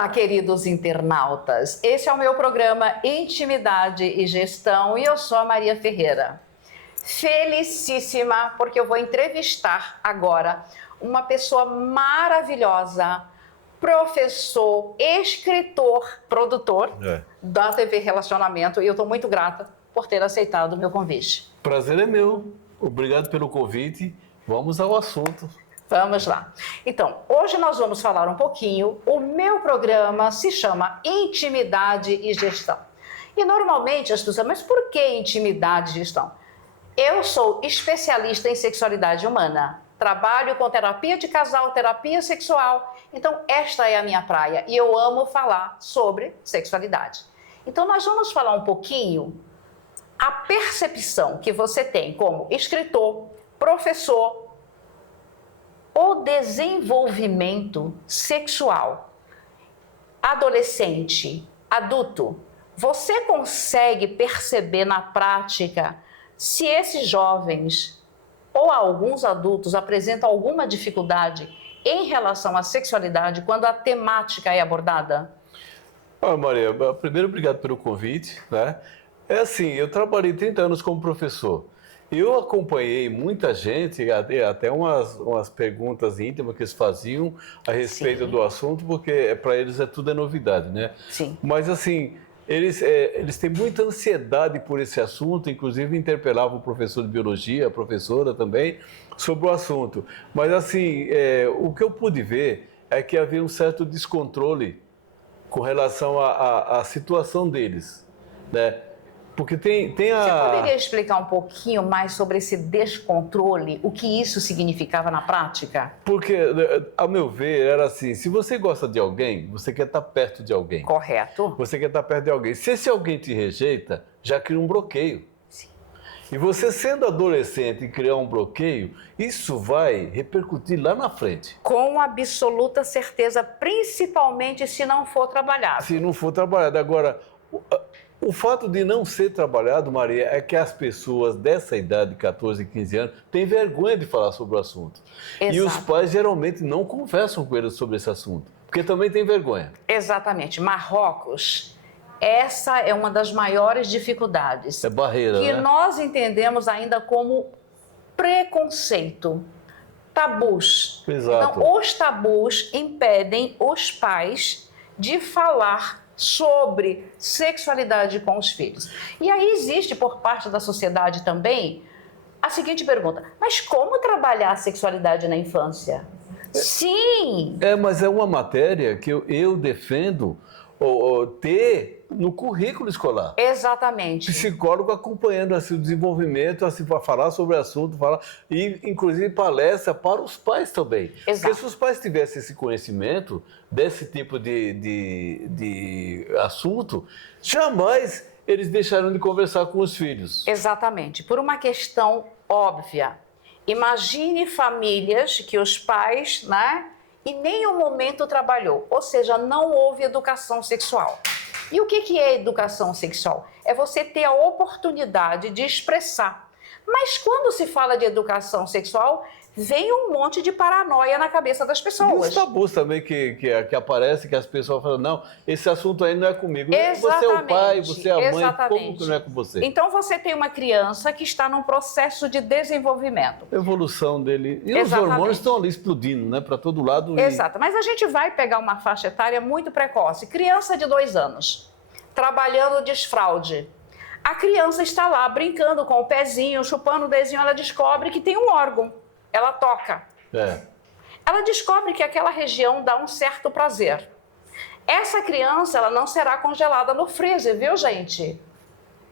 Olá, queridos internautas. Esse é o meu programa Intimidade e Gestão e eu sou a Maria Ferreira. Felicíssima porque eu vou entrevistar agora uma pessoa maravilhosa, professor, escritor, produtor da TV Relacionamento, e eu estou muito grata por ter aceitado o meu convite. Prazer é meu. Obrigado pelo convite. Vamos ao assunto. Vamos lá. Então, hoje nós vamos falar um pouquinho. O meu programa se chama Intimidade e Gestão. E normalmente as pessoas, mas por que intimidade e gestão? Eu sou especialista em sexualidade humana. Trabalho com terapia de casal, terapia sexual. Então, esta é a minha praia e eu amo falar sobre sexualidade. Então, nós vamos falar um pouquinho a percepção que você tem como escritor, professor, o desenvolvimento sexual, adolescente, adulto. Você consegue perceber na prática se esses jovens ou alguns adultos apresentam alguma dificuldade em relação à sexualidade quando a temática é abordada? Maria, primeiro, obrigado pelo convite, né? É assim, eu trabalhei 30 anos como professor. Eu acompanhei muita gente, até umas perguntas íntimas que eles faziam a respeito do assunto, porque para eles tudo é novidade, né? Sim. Mas assim, eles têm muita ansiedade por esse assunto, inclusive interpelavam o professor de biologia, a professora também, sobre o assunto. Mas assim, o que eu pude ver é que havia um certo descontrole com relação à situação deles, né? Porque tem a... Você poderia explicar um pouquinho mais sobre esse descontrole, o que isso significava na prática? Porque, ao meu ver, era assim, se você gosta de alguém, você quer estar perto de alguém. Correto. Você quer estar perto de alguém. Se esse alguém te rejeita, já cria um bloqueio. Sim. E você sendo adolescente e criar um bloqueio, isso vai repercutir lá na frente. Com absoluta certeza, principalmente se não for trabalhado. Se não for trabalhado. Agora, o fato de não ser trabalhado, Maria, é que as pessoas dessa idade, 14, 15 anos, têm vergonha de falar sobre o assunto. Exato. E os pais geralmente não conversam com eles sobre esse assunto, porque também tem vergonha. Exatamente. Marrocos, essa é uma das maiores dificuldades. É barreira, que né? nós entendemos ainda como preconceito, tabus. Exato. Então, os tabus impedem os pais de falar sobre sexualidade com os filhos. E aí existe por parte da sociedade também a seguinte pergunta: mas como trabalhar a sexualidade na infância? Sim! Mas é uma matéria que eu defendo ter no currículo escolar. Exatamente. Psicólogo acompanhando assim, o desenvolvimento, assim, para falar sobre o assunto, e inclusive palestra para os pais também. Exato. Porque se os pais tivessem esse conhecimento desse tipo de assunto, jamais eles deixariam de conversar com os filhos. Exatamente. Por uma questão óbvia. Imagine famílias que os pais, né, em nenhum momento trabalhou, ou seja, não houve educação sexual. E o que é educação sexual? É você ter a oportunidade de expressar. Mas quando se fala de educação sexual, vem um monte de paranoia na cabeça das pessoas. E os tabus também que aparecem, que as pessoas falam, não, esse assunto aí não é comigo. Exatamente. Você é o pai, você é a mãe, Exatamente. como que não é com você? Então você tem uma criança que está num processo de desenvolvimento. A evolução dele. E Exatamente. Os hormônios estão ali explodindo, né, para todo lado. Exato, mas a gente vai pegar uma faixa etária muito precoce. Criança de 2 anos, trabalhando desfraude. A criança está lá brincando com o pezinho, chupando o dedinho, ela descobre que tem um órgão. Ela toca. Ela descobre que aquela região dá um certo prazer. Essa criança, ela não será congelada no freezer, viu, gente?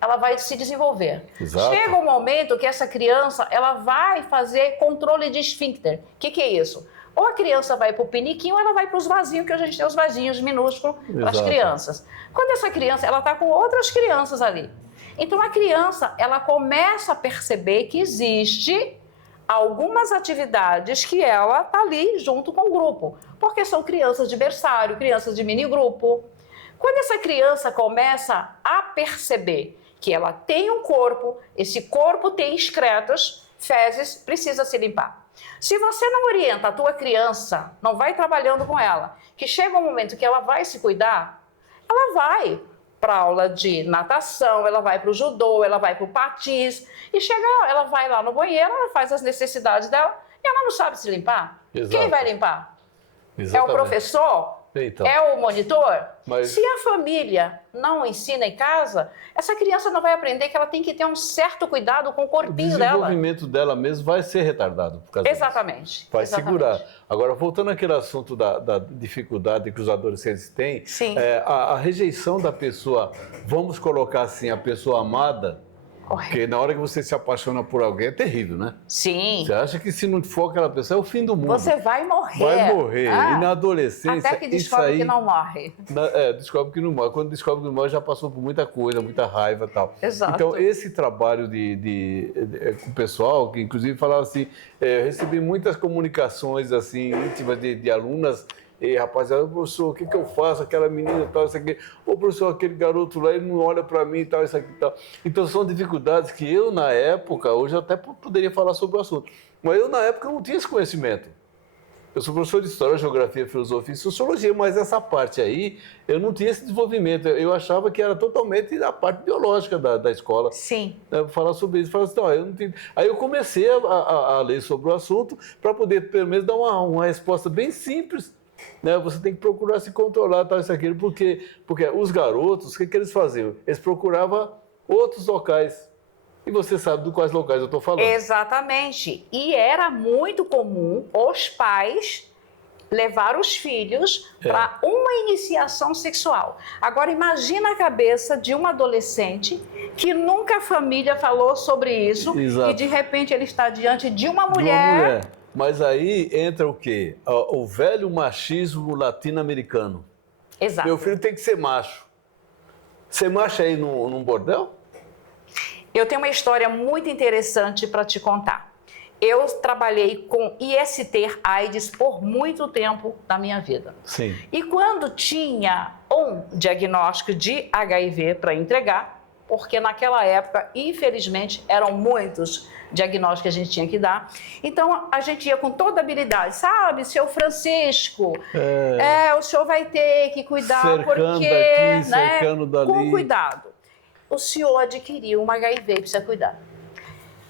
Ela vai se desenvolver. Exato. Chega um momento que essa criança, ela vai fazer controle de esfíncter. O que é isso? Ou a criança vai para o piniquinho, ou ela vai para os vasinhos, que a gente tem os vasinhos minúsculos para as crianças. Quando essa criança, ela está com outras crianças ali. Então, a criança, ela começa a perceber que existe algumas atividades que ela está ali junto com o grupo, porque são crianças de berçário, crianças de mini-grupo. Quando essa criança começa a perceber que ela tem um corpo, esse corpo tem excretas, fezes, precisa se limpar. Se você não orienta a tua criança, não vai trabalhando com ela, que chega um momento que ela vai se cuidar, ela vai para aula de natação, ela vai para o judô, ela vai para o patins, e ela vai lá no banheiro, ela faz as necessidades dela, e ela não sabe se limpar. Exato. Quem vai limpar? Exatamente. É o professor? Então, É o monitor? mas... Se a família não ensina em casa, essa criança não vai aprender que ela tem que ter um certo cuidado com o corpinho dela. O desenvolvimento dela mesmo vai ser retardado por causa Exatamente. disso. Vai segurar. Agora, voltando àquele assunto da dificuldade que os adolescentes têm, a rejeição da pessoa, vamos colocar assim, a pessoa amada, porque na hora que você se apaixona por alguém é terrível, né? Sim. Você acha que se não for aquela pessoa é o fim do mundo. Você vai morrer. Vai morrer. E na adolescência... Até que descobre que não morre. Descobre que não morre. Quando descobre que não morre, já passou por muita coisa, muita raiva e tal. Exato. Então, esse trabalho com o pessoal, que inclusive falava assim, eu recebi muitas comunicações assim, íntimas de alunas. E rapaziada, professor, o que eu faço? Aquela menina tal, isso aqui. Ô, professor, aquele garoto lá, ele não olha para mim e tal, isso aqui e tal. Então, são dificuldades que eu, na época, hoje eu até poderia falar sobre o assunto, mas eu, na época, não tinha esse conhecimento. Eu sou professor de História, Geografia, Filosofia e Sociologia, mas essa parte aí, eu não tinha esse desenvolvimento. Eu achava que era totalmente a parte biológica da escola. Sim. Falar sobre isso. Falar assim, não, eu não tenho... Aí eu comecei a ler sobre o assunto para poder, pelo menos, dar uma resposta bem simples. Né? Você tem que procurar se controlar, tal, isso, aquilo, porque os garotos, o que eles faziam? Eles procuravam outros locais. E você sabe de quais locais eu estou falando. Exatamente. E era muito comum os pais levar os filhos para uma iniciação sexual. Agora, imagina a cabeça de um adolescente que nunca a família falou sobre isso. Exato. E, de repente, ele está diante de uma mulher. Mas aí entra o quê? O velho machismo latino-americano. Exato. Meu filho tem que ser macho. Ser macho aí num bordel? Eu tenho uma história muito interessante para te contar. Eu trabalhei com IST/AIDS por muito tempo na minha vida. Sim. E quando tinha um diagnóstico de HIV para entregar, porque naquela época, infelizmente, eram muitos diagnósticos que a gente tinha que dar. Então, a gente ia com toda a habilidade, sabe, seu Francisco, o senhor vai ter que cuidar, cercando porque, daqui, cercando dali. Com cuidado. O senhor adquiriu uma HIV, precisa cuidar.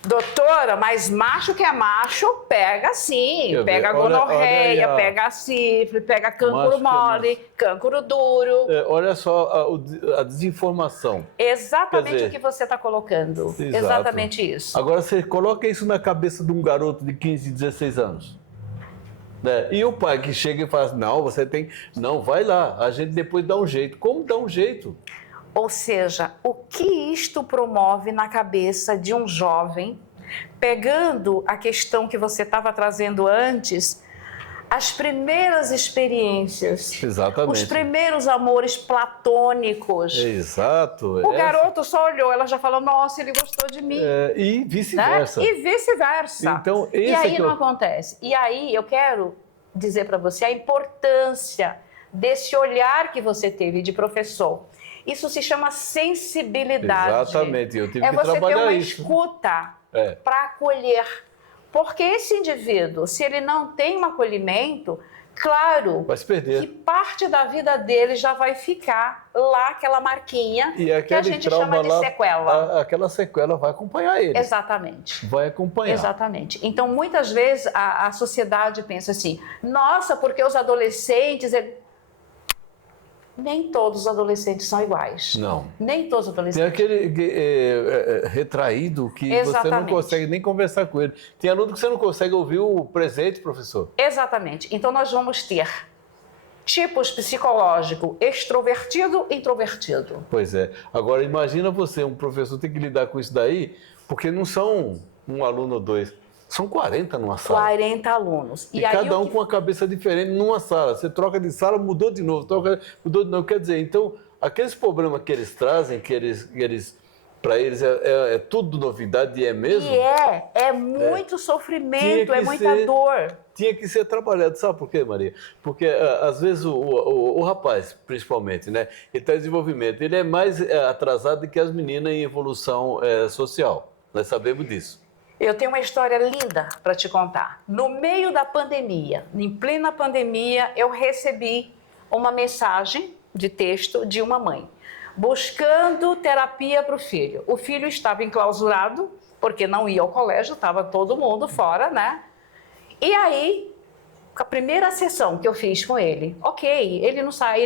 Doutora, mas macho que é macho, pega sim, pega a gonorreia, pega a sífilis, pega cancro mole, cancro duro. Olha só a desinformação. Exatamente o que você está colocando. Exato. Exatamente isso. Agora você coloca isso na cabeça de um garoto de 15, 16 anos. Né? E o pai que chega e fala assim, não, você tem... Não, vai lá, a gente depois dá um jeito. Como dá um jeito? Ou seja, o que isto promove na cabeça de um jovem, pegando a questão que você estava trazendo antes, as primeiras experiências, exatamente, os primeiros amores platônicos. Exato. O garoto só olhou, ela já falou, nossa, ele gostou de mim. E vice-versa. Né? E vice-versa. Então, e aí não acontece. E aí eu quero dizer para você a importância desse olhar que você teve de professor. Isso se chama sensibilidade. Exatamente, eu tive que trabalhar isso. É você ter uma escuta para acolher. Porque esse indivíduo, se ele não tem um acolhimento, claro vai se perder. Que parte da vida dele já vai ficar lá, aquela marquinha, que a gente chama de sequela. Aquela sequela vai acompanhar ele. Exatamente. Vai acompanhar. Exatamente. Então, muitas vezes, a sociedade pensa assim, nossa, porque os adolescentes... Nem todos os adolescentes são iguais. Não. Nem todos os adolescentes. Tem aquele retraído que você não consegue nem conversar com ele. Tem aluno que você não consegue ouvir o presente, professor. Exatamente. Então, nós vamos ter tipos psicológico extrovertido e introvertido. Pois é. Agora, imagina você, um professor, tem que lidar com isso daí, porque não são um aluno ou dois. São 40 numa sala. 40 alunos. E cada um com uma cabeça diferente numa sala. Você troca de sala, mudou de novo, mudou de novo. Quer dizer, então, aqueles problemas que eles trazem, para eles é tudo novidade, e é mesmo? E é muito sofrimento, é muita dor. Tinha que ser trabalhado. Sabe por quê, Maria? Porque, às vezes, o rapaz, principalmente, né, ele está em desenvolvimento, ele é mais atrasado do que as meninas em evolução social. Nós sabemos disso. Eu tenho uma história linda para te contar. No meio da pandemia, em plena pandemia, eu recebi uma mensagem de texto de uma mãe, buscando terapia para o filho. O filho estava enclausurado, porque não ia ao colégio, estava todo mundo fora, né? E aí, a primeira sessão que eu fiz com ele, ok, ele não sai,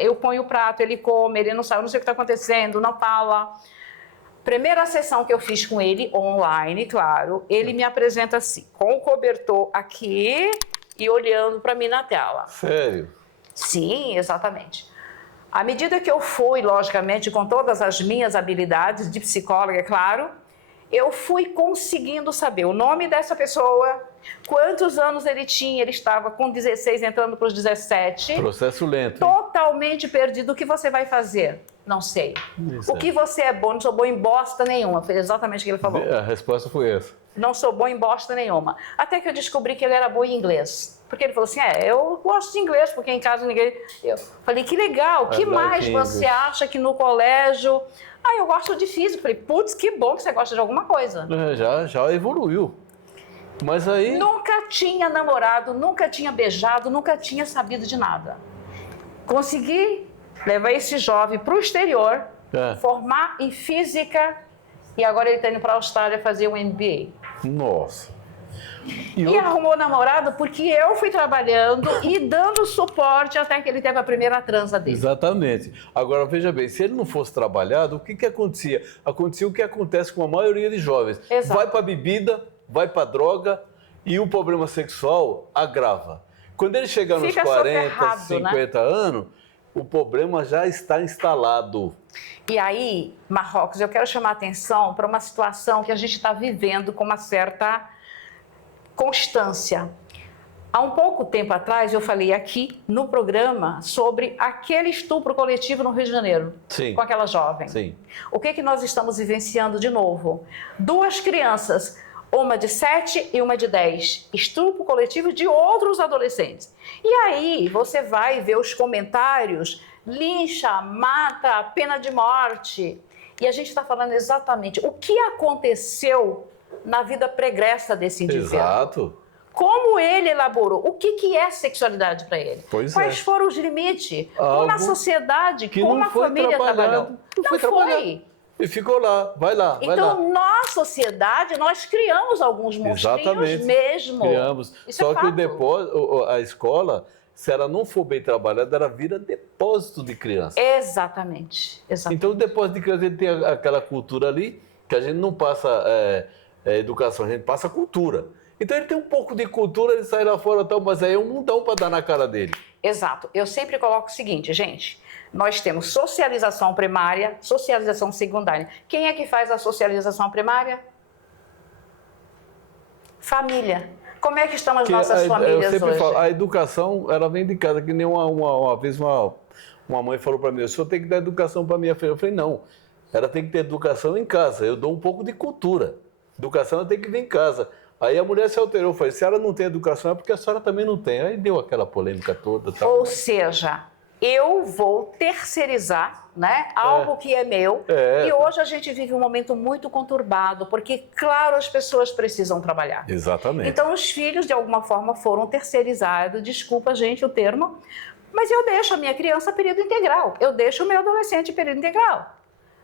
eu ponho o prato, ele come, ele não sai, eu não sei o que está acontecendo, não fala. Primeira sessão que eu fiz com ele, online, claro, ele me apresenta assim, com o cobertor aqui e olhando para mim na tela. Sério? Sim, exatamente. À medida que eu fui, logicamente, com todas as minhas habilidades de psicóloga, é claro, eu fui conseguindo saber o nome dessa pessoa, quantos anos ele tinha, ele estava com 16, entrando para os 17. Processo lento. Totalmente perdido. O que você vai fazer? Não sei. Isso O que você é bom? Não sou bom em bosta nenhuma. Foi exatamente o que ele falou. A resposta foi essa. Não sou bom em bosta nenhuma. Até que eu descobri que ele era bom em inglês. Porque ele falou assim, eu gosto de inglês, porque em casa ninguém... Eu falei, que legal, o que mais você acha que no colégio... eu gosto de física. Falei, putz, que bom que você gosta de alguma coisa. Já evoluiu. Mas aí... Nunca tinha namorado, nunca tinha beijado, nunca tinha sabido de nada. Consegui levar esse jovem para o exterior, formar em física, e agora ele está indo para a Austrália fazer um MBA. Nossa. E arrumou namorado porque eu fui trabalhando e dando suporte até que ele teve a primeira transa dele. Exatamente. Agora, veja bem, se ele não fosse trabalhado, o que acontecia? Acontecia o que acontece com a maioria de jovens. Exato. Vai para a bebida, vai para a droga e o problema sexual agrava. Quando ele chegar nos 40, 50 anos, o problema já está instalado. E aí, Marrocos, eu quero chamar a atenção para uma situação que a gente está vivendo com uma certa constância. Há um pouco tempo atrás, eu falei aqui no programa sobre aquele estupro coletivo no Rio de Janeiro. Sim. Com aquela jovem. Sim. O que nós estamos vivenciando de novo? 2 crianças, uma de 7 e uma de 10, estupro coletivo de outros adolescentes. E aí você vai ver os comentários, lincha, mata, pena de morte. E a gente está falando exatamente o que aconteceu na vida pregressa desse indivíduo. Exato. Como ele elaborou? O que é sexualidade para ele? Pois Quais foram os limites? Como a sociedade, como a família trabalhou? Não foi. E ficou lá, vai lá. Então, na sociedade, nós criamos alguns monstrinhos mesmo. Criamos. Isso Só é que fato. a escola, se ela não for bem trabalhada, ela vira depósito de criança. Exatamente. Então, o depósito de criança, ele tem aquela cultura ali, que a gente não passa educação, a gente passa cultura. Então, ele tem um pouco de cultura, ele sai lá fora, mas aí é um mundão para dar na cara dele. Exato. Eu sempre coloco o seguinte, gente, nós temos socialização primária, socialização secundária. Quem é que faz a socialização primária? Família. Como é que estão as nossas famílias hoje? Eu sempre falo, a educação, ela vem de casa, que nem uma vez uma mãe falou para mim, o senhor tem que dar educação para minha filha. Eu falei, não, ela tem que ter educação em casa, eu dou um pouco de cultura. Educação ela tem que vir em casa. Aí a mulher se alterou, eu falei, se ela não tem educação é porque a senhora também não tem. Aí deu aquela polêmica toda. Tal. Ou seja, eu vou terceirizar, né, algo que é meu. E hoje a gente vive um momento muito conturbado, porque, claro, as pessoas precisam trabalhar. Exatamente. Então, os filhos, de alguma forma, foram terceirizados. Desculpa, gente, o termo. Mas eu deixo a minha criança período integral. Eu deixo o meu adolescente período integral.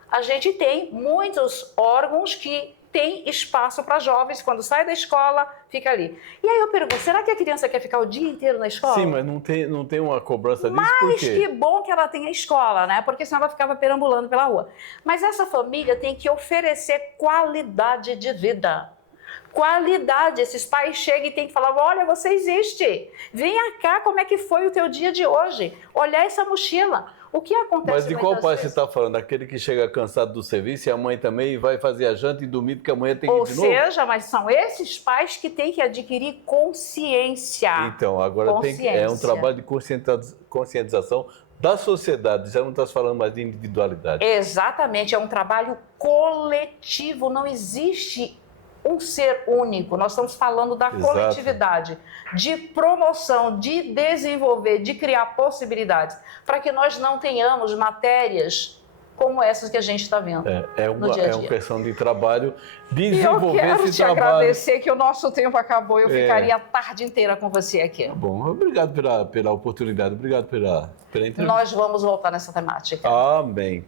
A gente tem muitos órgãos que tem espaço para jovens, quando sai da escola, fica ali. E aí eu pergunto, será que a criança quer ficar o dia inteiro na escola? Sim, mas não tem uma cobrança disso, por Mas quê? que bom que ela tenha escola, né? Porque senão ela ficava perambulando pela rua. Mas essa família tem que oferecer qualidade de vida. Qualidade. Esses pais chegam e tem que falar, olha, você existe. Venha cá, como é que foi o teu dia de hoje? Olha essa mochila. O que acontece? Mas de qual pai você está falando? Aquele que chega cansado do serviço e a mãe também vai fazer a janta e dormir porque amanhã tem que ir de novo? Ou seja, mas são esses pais que têm que adquirir consciência. Então, agora é um trabalho de conscientização da sociedade, já não estás falando mais de individualidade. Exatamente, é um trabalho coletivo, não existe um ser único, nós estamos falando da coletividade, de promoção, de desenvolver, de criar possibilidades, para que nós não tenhamos matérias como essas que a gente está vendo no dia a dia. É uma questão de trabalho, E eu desenvolver quero esse te trabalho. agradecer que o nosso tempo acabou. Eu ficaria a tarde inteira com você aqui. Bom, obrigado pela oportunidade, obrigado pela entrevista. Nós vamos voltar nessa temática. Amém.